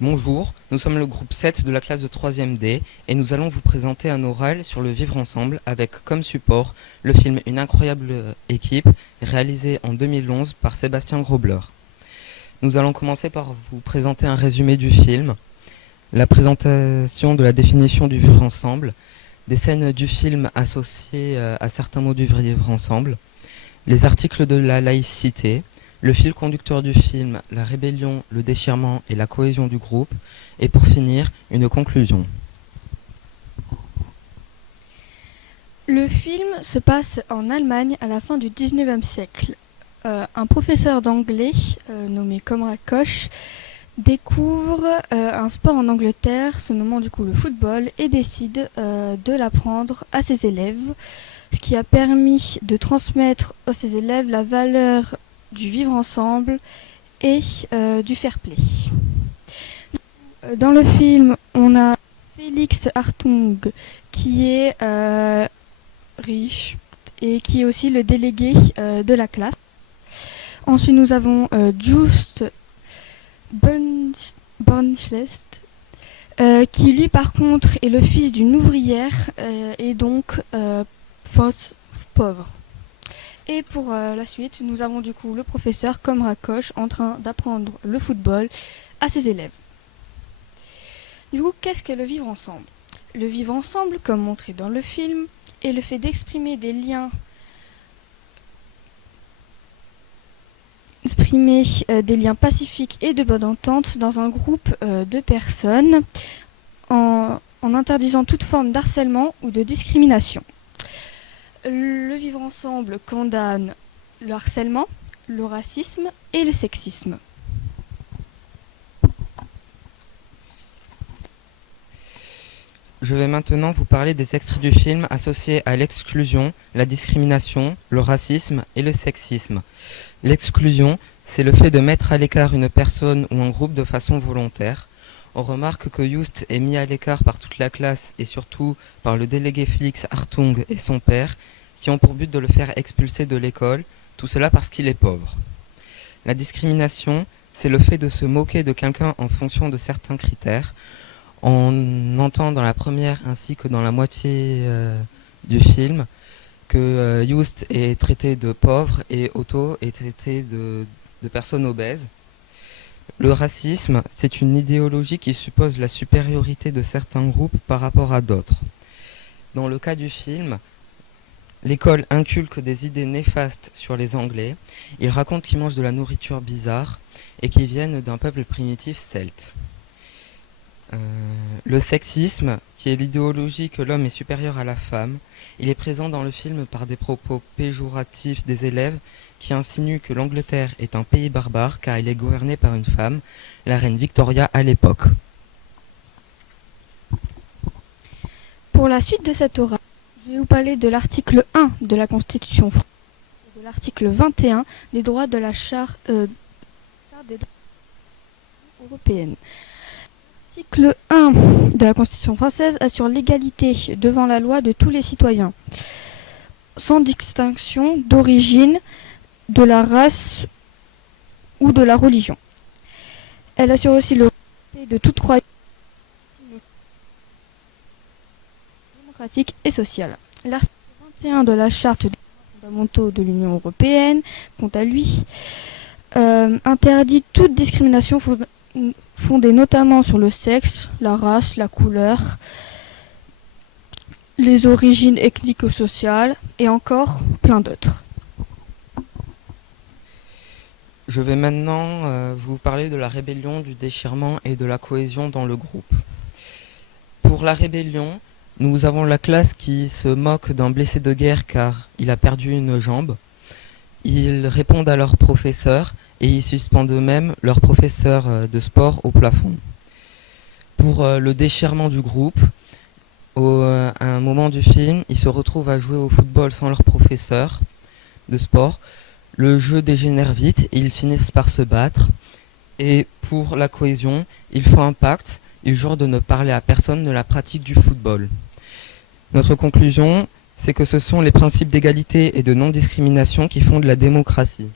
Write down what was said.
Bonjour, nous sommes le groupe 7 de la classe de 3e D et nous allons vous présenter un oral sur le vivre ensemble avec comme support le film Une incroyable équipe réalisé en 2011 par Sébastien Grobler. Nous allons commencer par vous présenter un résumé du film, la présentation de la définition du vivre ensemble, des scènes du film associées à certains mots du vivre ensemble, les articles de la laïcité, le fil conducteur du film, la rébellion, le déchirement et la cohésion du groupe, et pour finir, une conclusion. Le film se passe en Allemagne à la fin du 19e siècle. Un professeur d'anglais nommé Konrad Koch découvre un sport en Angleterre, se nommant du coup le football, et décide de l'apprendre à ses élèves, ce qui a permis de transmettre à ses élèves la valeur du vivre ensemble et du fair play. Dans le film, on a Félix Hartung qui est riche et qui est aussi le délégué de la classe. Ensuite, nous avons Just Bornschlest, qui lui par contre est le fils d'une ouvrière et donc pauvre. Et pour la suite, nous avons du coup le professeur Konrad Koch en train d'apprendre le football à ses élèves. Du coup, qu'est-ce que le vivre ensemble ? Le vivre ensemble, comme montré dans le film, est le fait d'exprimer des liens, pacifiques et de bonne entente dans un groupe de personnes en interdisant toute forme d'harcèlement ou de discrimination. Le vivre ensemble condamne le harcèlement, le racisme et le sexisme. Je vais maintenant vous parler des extraits du film associés à l'exclusion, la discrimination, le racisme et le sexisme. L'exclusion, c'est le fait de mettre à l'écart une personne ou un groupe de façon volontaire. On remarque que Just est mis à l'écart par toute la classe et surtout par le délégué Félix Hartung et son père, qui ont pour but de le faire expulser de l'école, tout cela parce qu'il est pauvre. La discrimination, c'est le fait de se moquer de quelqu'un en fonction de certains critères. On entend dans la première ainsi que dans la moitié du film que Just est traité de pauvre et Otto est traité de personne obèse. Le racisme, c'est une idéologie qui suppose la supériorité de certains groupes par rapport à d'autres. Dans le cas du film, l'école inculque des idées néfastes sur les Anglais. Il raconte qu'ils mangent de la nourriture bizarre et qu'ils viennent d'un peuple primitif celte. Le sexisme, qui est l'idéologie que l'homme est supérieur à la femme, il est présent dans le film par des propos péjoratifs des élèves qui insinuent que l'Angleterre est un pays barbare car il est gouverné par une femme, la reine Victoria à l'époque. Pour la suite de cette oral, je vais vous parler de l'article 1 de la Constitution française et de l'article 21 des droits de la Charte des droits européenne. L'article 1 de la Constitution française assure l'égalité devant la loi de tous les citoyens, sans distinction d'origine, de la race ou de la religion. Elle assure aussi le respect de toute croyance démocratique et sociale. L'article 21 de la Charte des droits fondamentaux de l'Union européenne, quant à lui, interdit toute discrimination fondée notamment sur le sexe, la race, la couleur, les origines ethnico-sociales et encore plein d'autres. Je vais maintenant vous parler de la rébellion, du déchirement et de la cohésion dans le groupe. Pour la rébellion, nous avons la classe qui se moque d'un blessé de guerre car il a perdu une jambe. Ils répondent à leur professeur et ils suspendent eux-mêmes leur professeur de sport au plafond. Pour le déchirement du groupe, à un moment du film, ils se retrouvent à jouer au football sans leur professeur de sport. Le jeu dégénère vite et ils finissent par se battre. Et pour la cohésion, ils font un pacte, ils jurent de ne parler à personne de la pratique du football. Notre conclusion, c'est que ce sont les principes d'égalité et de non-discrimination qui fondent la démocratie.